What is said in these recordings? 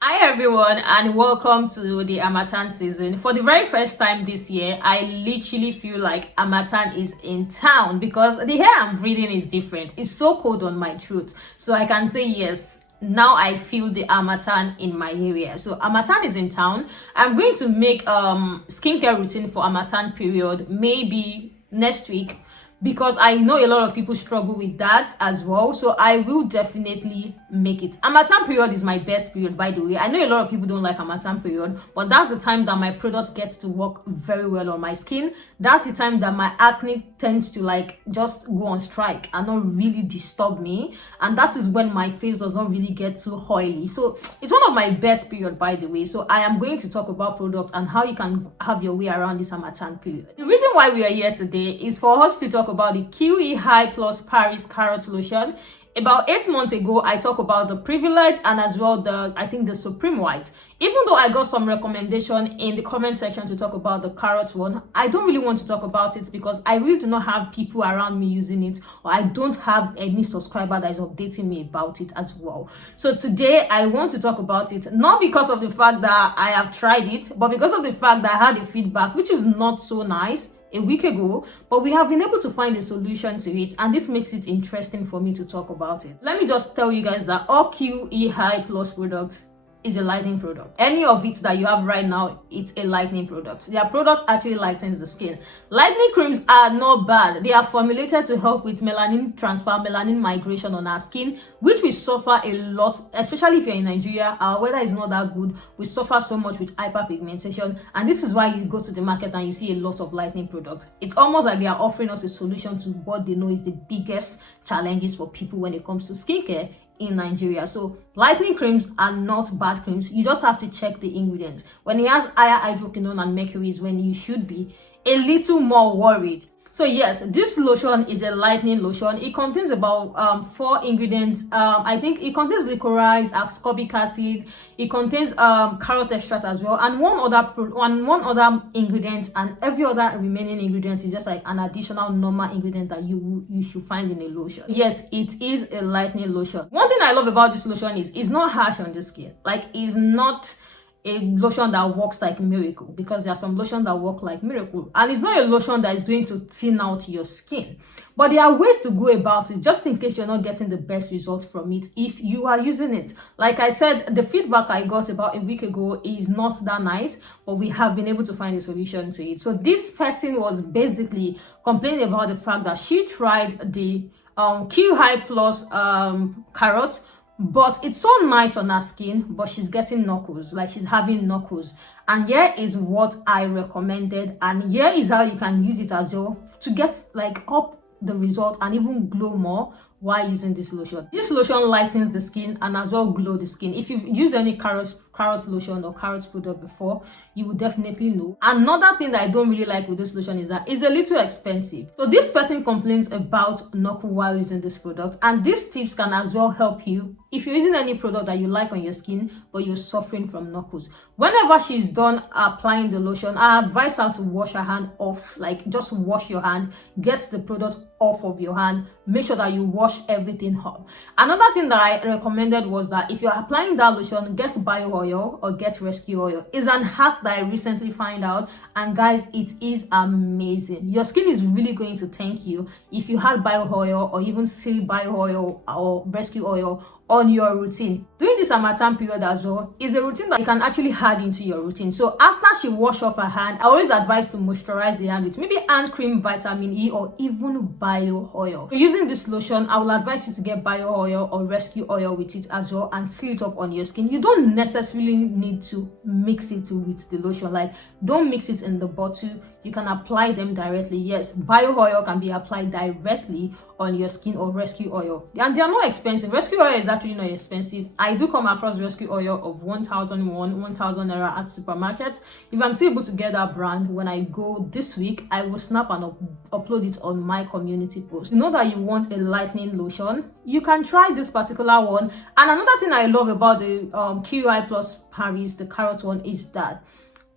Hi everyone, and welcome to the Harmattan season. For the very first time this year, I literally feel like Harmattan is in town because the air I'm breathing is different. It's so cold on my throat, so I can say yes, now I feel the Harmattan in my area. So Harmattan is in town. I'm going to make skincare routine for Harmattan period maybe next week, because I know a lot of people struggle with that as well. So I will definitely make it. Harmattan period is my best period, by the way. I know a lot of people don't like Harmattan period, but that's the time that my product gets to work very well on my skin. That's the time that my acne tends to like just go on strike and not really disturb me, and that is when my face does not really get too oily. So it's one of my best period, by the way. So I am going to talk about products and how you can have your way around this Harmattan period. The reason why we are here today is for us to talk about the QEI Plus Paris Carrot Lotion. About 8 months ago, I talked about the Privilege and as well the Supreme White. Even though I got some recommendation in the comment section to talk about the carrot one, I don't really want to talk about it because I really do not have people around me using it, or I don't have any subscriber that is updating me about it as well. So today I want to talk about it, not because of the fact that I have tried it, but because of the fact that I had a feedback which is not so nice a week ago, but we have been able to find a solution to it, and this makes it interesting for me to talk about it. Let me just tell you guys that all QEI Plus products is a lightening product. Any of it that you have right now, it's a lightening product. Their product actually lightens the skin. Lightening creams are not bad. They are formulated to help with melanin transfer, melanin migration on our skin, which we suffer a lot, especially if you're in Nigeria. Our weather is not that good. We suffer so much with hyperpigmentation, and this is why you go to the market and you see a lot of lightening products. It's almost like they are offering us a solution to what they know is the biggest challenges for people when it comes to skincare in Nigeria. So lightening creams are not bad creams. You just have to check the ingredients. When it has higher hydroquinone and mercury is when you should be a little more worried. So yes, this lotion is a lightening lotion. It contains about 4 ingredients. I think it contains licorice, ascorbic acid. It contains carrot extract as well, and one other ingredient, and every other remaining ingredient is just like an additional normal ingredient that you should find in a lotion. Yes, it is a lightening lotion. One thing I love about this lotion is it's not harsh on the skin. Like, it's not a lotion that works like miracle, because there are some lotions that work like miracle, and it's not a lotion that is going to thin out your skin. But there are ways to go about it, just in case you're not getting the best result from it if you are using it. Like I said, the feedback I got about a week ago is not that nice, but we have been able to find a solution to it. So this person was basically complaining about the fact that she tried the QEI Plus carrot, but it's so nice on her skin, but she's getting knuckles, like she's having knuckles. And here is what I recommended, and here is how you can use it as well to get like up the result and even glow more while using this lotion. This lotion lightens the skin and as well glow the skin. If you've used any carrot lotion or carrot product before, you will definitely know. Another thing that I don't really like with this lotion is that it's a little expensive. So this person complains about knuckle while using this product, and these tips can as well help you if you're using any product that you like on your skin but you're suffering from knuckles. Whenever she's done applying the lotion, I advise her to wash her hand off. Like, just wash your hand, get the product off of your hand, make sure that you wash everything up. Another thing that I recommended was that if you're applying that lotion, get bio oil or get rescue oil. It's an hack that I recently found out, and guys, it is amazing. Your skin is really going to thank you if you had bio oil or even sea bio oil or rescue oil on your routine. Doing this Harmattan period as well is a routine that you can actually add into your routine. So after she wash off her hand, I always advise to moisturize the hand with maybe hand cream, vitamin E, or even bio oil. So using this lotion, I will advise you to get bio oil or rescue oil with it as well and seal it up on your skin. You don't necessarily need to mix it with the lotion. Like, don't mix it in the bottle. You can apply them directly. Yes, bio oil can be applied directly on your skin, or rescue oil, and they are not expensive. Rescue oil is actually not expensive. I do come across rescue oil of 1,000 naira at supermarket. If I'm still able to get that brand when I go this week, I will snap and upload it on my community post. You know that you want a lightening lotion, you can try this particular one. And another thing I love about the QEI Plus Paris, the carrot one, is that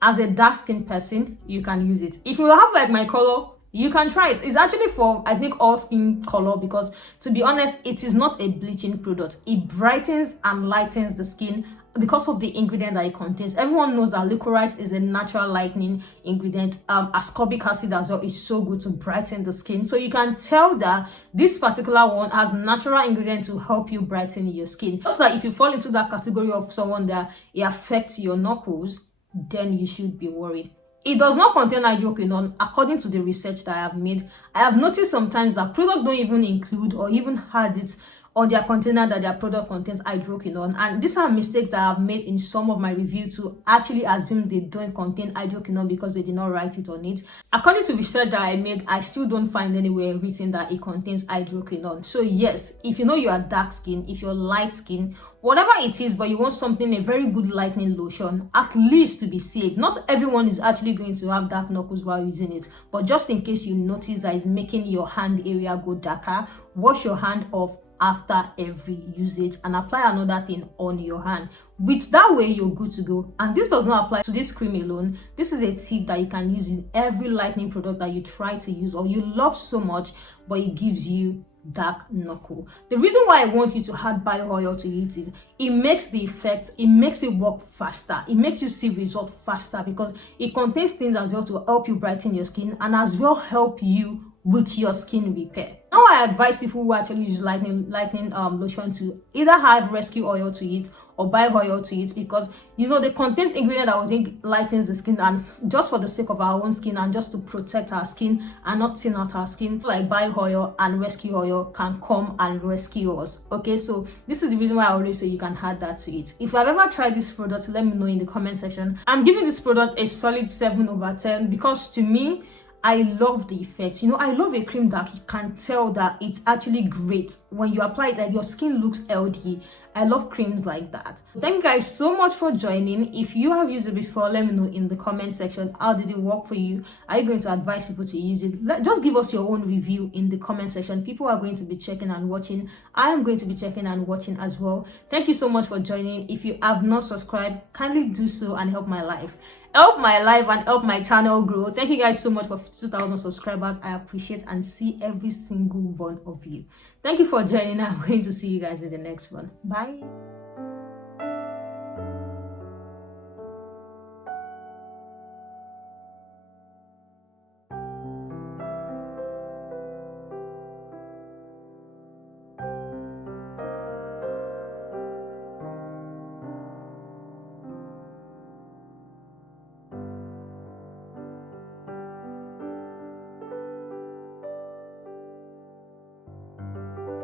as a dark skin person, you can use it. If you have like my color, You can try it. It's actually for, I think, all skin color, because to be honest, it is not a bleaching product. It brightens and lightens the skin because of the ingredient that it contains. Everyone knows that licorice is a natural lightening ingredient. Ascorbic acid as well is so good to brighten the skin. So you can tell that this particular one has natural ingredient to help you brighten your skin. Just that if you fall into that category of someone that it affects your knuckles, then you should be worried. It does not contain hydroquinone, according to the research that I have made. I have noticed sometimes that products don't even include or even had it on their container that their product contains hydroquinone, and these are mistakes that I've made in some of my reviews to actually assume they don't contain hydroquinone because they did not write it on it. According to research that I made, I still don't find anywhere written that it contains hydroquinone. So yes, if you know you are dark skin, if you're light skin, whatever it is, but you want something, a very good lightening lotion, at least to be safe. Not everyone is actually going to have dark knuckles while using it, but just in case you notice that it's making your hand area go darker, wash your hand off after every usage and apply another thing on your hand. With that way, you're good to go. And this does not apply to this cream alone. This is a tip that you can use in every lightening product that you try to use or you love so much, but it gives you dark knuckle. The reason why I want you to add bio oil to it is it makes the effect, it makes it work faster, it makes you see result faster, because it contains things as well to help you brighten your skin and as well help you with your skin repair. Now I advise people who actually use lightening lotion to either add rescue oil to it or bio oil to it, because you know they contains ingredient that I think lightens the skin, and just for the sake of our own skin and just to protect our skin and not thin out our skin, like bio oil and rescue oil can come and rescue us. Okay, so this is the reason why I always say you can add that to it. If you have ever tried this product, let me know in the comment section. I'm giving this product a solid 7/10 because to me, I love the effect. You know, I love a cream that you can tell that it's actually great when you apply it, that your skin looks healthy. I love creams like that. Thank you guys so much for joining. If you have used it before, let me know in the comment section. How did it work for you? Are you going to advise people to use it? Just give us your own review in the comment section. People are going to be checking and watching. I am going to be checking and watching as well. Thank you so much for joining. If you have not subscribed, kindly do so and help my life. Help my life and help my channel grow. Thank you guys so much for 2,000 subscribers. I appreciate and see every single one of you. Thank you for joining. I'm going to see you guys in the next one. Bye.